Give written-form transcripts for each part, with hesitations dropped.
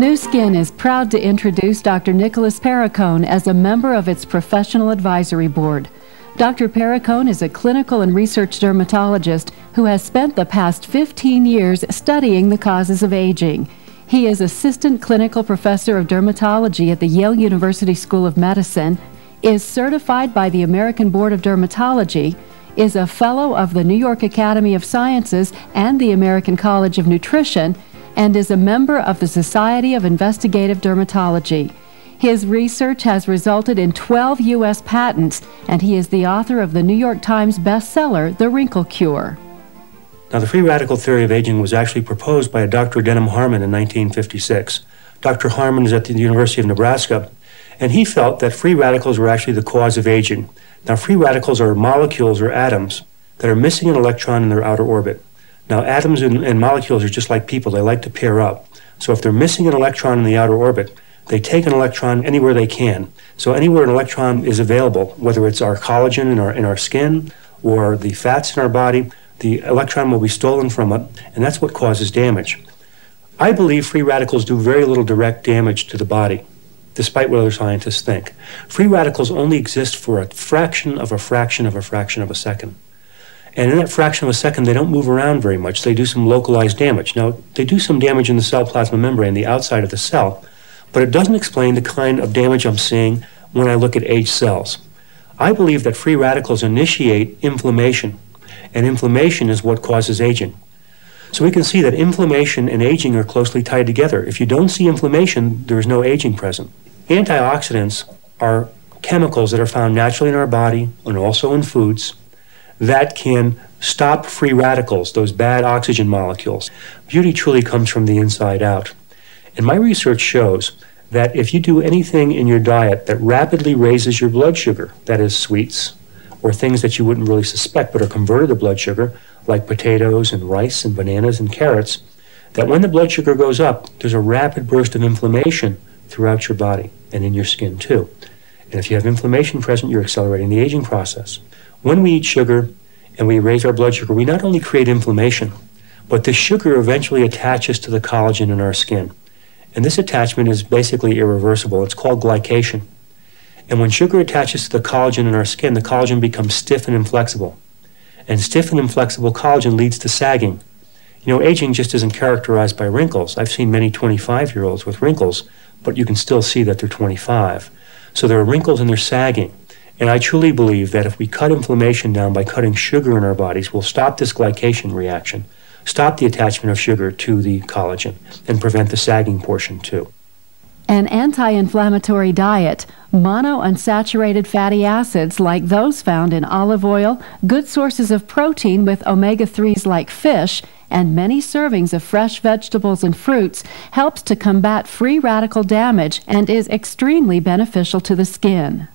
Nu Skin is proud to introduce Dr. Nicholas Perricone as a member of its professional advisory board. Dr. Perricone is a clinical and research dermatologist who has spent the past 15 years studying the causes of aging. He is assistant clinical professor of dermatology at the Yale University School of Medicine, is certified by the American Board of Dermatology, is a fellow of the New York Academy of Sciences and the American College of Nutrition, and is a member of the Society of Investigative Dermatology. His research has resulted in 12 U.S. patents, and he is the author of the New York Times bestseller, The Wrinkle Cure. Now, the free radical theory of aging was actually proposed by a Dr. Denham Harmon in 1956. Dr. Harmon is at the University of Nebraska, and he felt that free radicals were actually the cause of aging. Now, free radicals are molecules or atoms that are missing an electron in their outer orbit. Now, atoms and molecules are just like people. They like to pair up. So if they're missing an electron in the outer orbit, they take an electron anywhere they can. So anywhere an electron is available, whether it's our collagen in our skin or the fats in our body, the electron will be stolen from it, and that's what causes damage. I believe free radicals do very little direct damage to the body, despite what other scientists think. Free radicals only exist for a fraction of a fraction of a fraction of a second. And in that fraction of a second, they don't move around very much. They do some localized damage. Now, they do some damage in the cell plasma membrane, the outside of the cell, but it doesn't explain the kind of damage I'm seeing when I look at aged cells. I believe that free radicals initiate inflammation, and inflammation is what causes aging. So we can see that inflammation and aging are closely tied together. If you don't see inflammation, there is no aging present. Antioxidants are chemicals that are found naturally in our body and also in foods that can stop free radicals, those bad oxygen molecules. Beauty truly comes from the inside out. And my research shows that if you do anything in your diet that rapidly raises your blood sugar, that is sweets, or things that you wouldn't really suspect but are converted to blood sugar, like potatoes and rice and bananas and carrots, that when the blood sugar goes up, there's a rapid burst of inflammation throughout your body and in your skin too. And if you have inflammation present, you're accelerating the aging process. When we eat sugar and we raise our blood sugar, we not only create inflammation, but the sugar eventually attaches to the collagen in our skin. And this attachment is basically irreversible. It's called glycation. And when sugar attaches to the collagen in our skin, the collagen becomes stiff and inflexible. And stiff and inflexible collagen leads to sagging. You know, aging just isn't characterized by wrinkles. I've seen many 25-year-olds with wrinkles, but you can still see that they're 25. So there are wrinkles and they're sagging. And I truly believe that if we cut inflammation down by cutting sugar in our bodies, we'll stop this glycation reaction, stop the attachment of sugar to the collagen, and prevent the sagging portion too. An anti-inflammatory diet, monounsaturated fatty acids like those found in olive oil, good sources of protein with omega-3s like fish, and many servings of fresh vegetables and fruits helps to combat free radical damage and is extremely beneficial to the skin.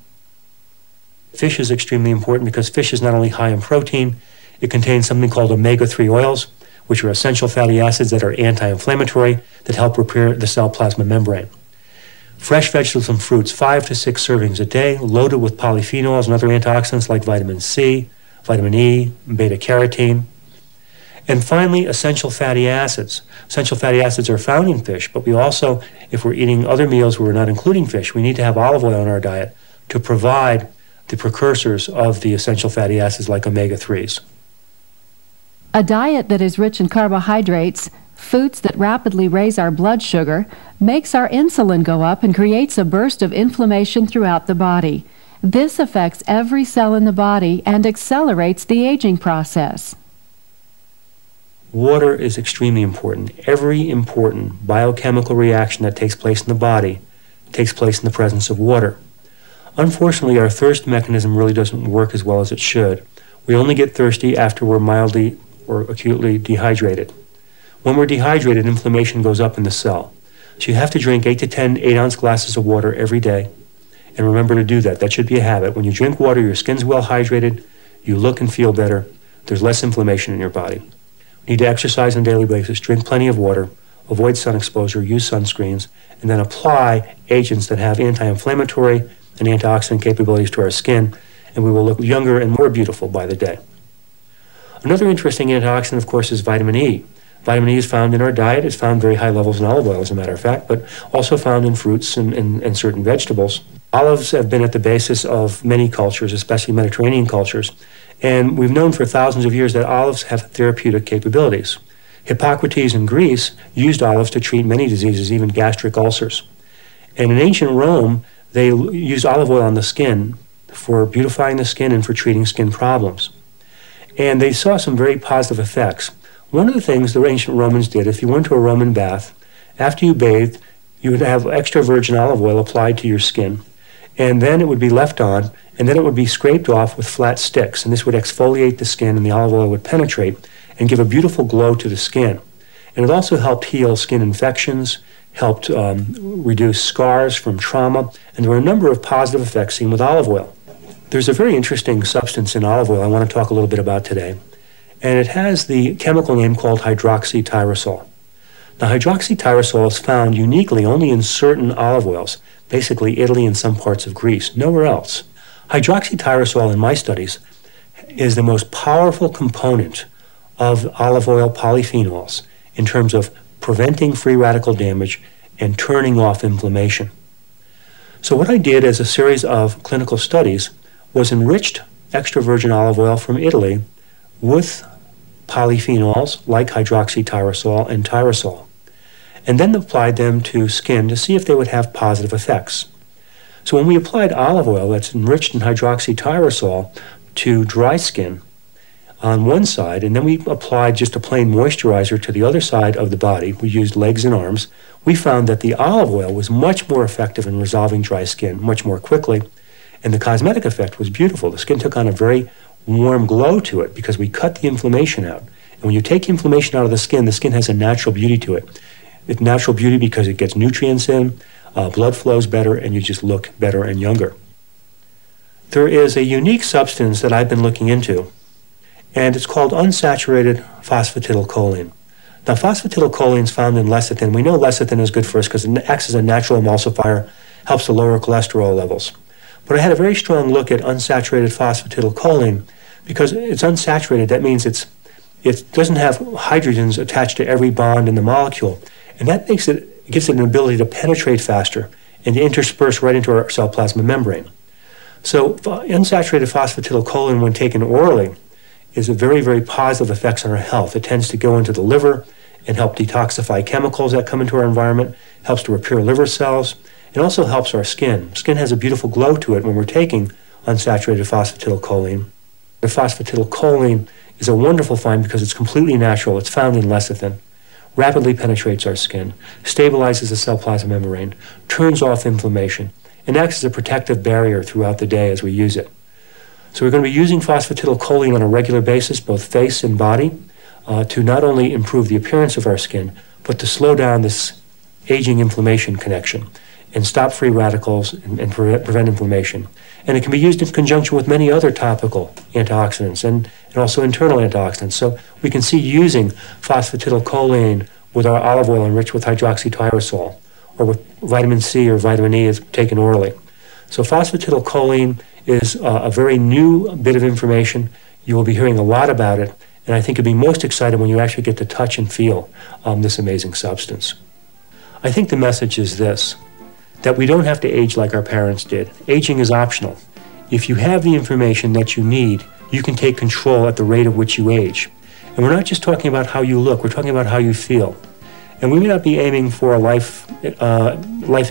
Fish is extremely important because fish is not only high in protein, it contains something called omega-3 oils, which are essential fatty acids that are anti-inflammatory that help repair the cell plasma membrane. Fresh vegetables and fruits, 5 to 6 servings a day, loaded with polyphenols and other antioxidants like vitamin C, vitamin E, beta-carotene. And finally, essential fatty acids. Essential fatty acids are found in fish, but we also, if we're eating other meals where we're not including fish, we need to have olive oil in our diet to provide the precursors of the essential fatty acids like omega-3s. A diet that is rich in carbohydrates, foods that rapidly raise our blood sugar, makes our insulin go up and creates a burst of inflammation throughout the body. This affects every cell in the body and accelerates the aging process. Water is extremely important. Every important biochemical reaction that takes place in the body takes place in the presence of water. Unfortunately, our thirst mechanism really doesn't work as well as it should. We only get thirsty after we're mildly or acutely dehydrated. When we're dehydrated, inflammation goes up in the cell. So you have to drink 8 to 10 8-ounce glasses of water every day. And remember to do that. That should be a habit. When you drink water, your skin's well hydrated, you look and feel better, there's less inflammation in your body. You need to exercise on a daily basis, drink plenty of water, avoid sun exposure, use sunscreens, and then apply agents that have anti-inflammatory and antioxidant capabilities to our skin, and we will look younger and more beautiful by the day. Another interesting antioxidant, of course, is vitamin E. Vitamin E is found in our diet. It's found very high levels in olive oil, as a matter of fact, but also found in fruits and certain vegetables. Olives have been at the basis of many cultures, especially Mediterranean cultures, and we've known for thousands of years that olives have therapeutic capabilities. Hippocrates in Greece used olives to treat many diseases, even gastric ulcers. And in ancient Rome, they used olive oil on the skin for beautifying the skin and for treating skin problems. And they saw some very positive effects. One of the things the ancient Romans did, if you went to a Roman bath, after you bathed, you would have extra virgin olive oil applied to your skin, and then it would be left on, and then it would be scraped off with flat sticks, and this would exfoliate the skin, and the olive oil would penetrate and give a beautiful glow to the skin. And it also helped heal skin infections, helped reduce scars from trauma, and there were a number of positive effects seen with olive oil. There's a very interesting substance in olive oil I want to talk a little bit about today, and it has the chemical name called hydroxytyrosol. Now, hydroxytyrosol is found uniquely only in certain olive oils, basically Italy and some parts of Greece, nowhere else. Hydroxytyrosol in my studies is the most powerful component of olive oil polyphenols in terms of preventing free radical damage and turning off inflammation. So what I did as a series of clinical studies was enriched extra virgin olive oil from Italy with polyphenols like hydroxytyrosol and tyrosol, and then applied them to skin to see if they would have positive effects. So when we applied olive oil that's enriched in hydroxytyrosol to dry skin on one side, and then we applied just a plain moisturizer to the other side of the body, we used legs and arms, we found that the olive oil was much more effective in resolving dry skin much more quickly, and the cosmetic effect was beautiful. The skin took on a very warm glow to it because we cut the inflammation out. And when you take inflammation out of the skin has a natural beauty to it. It's natural beauty because it gets nutrients in, blood flows better, and you just look better and younger. There is a unique substance that I've been looking into, and it's called unsaturated phosphatidylcholine. Now, phosphatidylcholine is found in lecithin. We know lecithin is good for us because it acts as a natural emulsifier, helps to lower cholesterol levels. But I had a very strong look at unsaturated phosphatidylcholine because it's unsaturated. That means it doesn't have hydrogens attached to every bond in the molecule, and that gives it an ability to penetrate faster and to intersperse right into our cell plasma membrane. So unsaturated phosphatidylcholine, when taken orally, is a very, very positive effects on our health. It tends to go into the liver and help detoxify chemicals that come into our environment, helps to repair liver cells. It also helps our skin. Skin has a beautiful glow to it when we're taking unsaturated phosphatidylcholine. The phosphatidylcholine is a wonderful find because it's completely natural. It's found in lecithin, rapidly penetrates our skin, stabilizes the cell plasma membrane, turns off inflammation, and acts as a protective barrier throughout the day as we use it. So we're going to be using phosphatidylcholine on a regular basis, both face and body, to not only improve the appearance of our skin, but to slow down this aging inflammation connection and stop free radicals and prevent inflammation. And it can be used in conjunction with many other topical antioxidants and also internal antioxidants. So we can see using phosphatidylcholine with our olive oil enriched with hydroxytyrosol, or with vitamin C or vitamin E as taken orally. So phosphatidylcholine is a very new bit of information. You will be hearing a lot about it, and I think you'll be most excited when you actually get to touch and feel this amazing substance. I think the message is this, that we don't have to age like our parents did. Aging is optional. If you have the information that you need, you can take control at the rate at which you age. And we're not just talking about how you look, we're talking about how you feel. And we may not be aiming for a life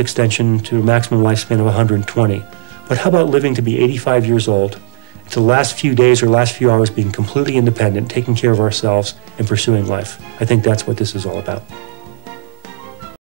extension to a maximum lifespan of 120, but how about living to be 85 years old, to the last few days or last few hours being completely independent, taking care of ourselves and pursuing life? I think that's what this is all about.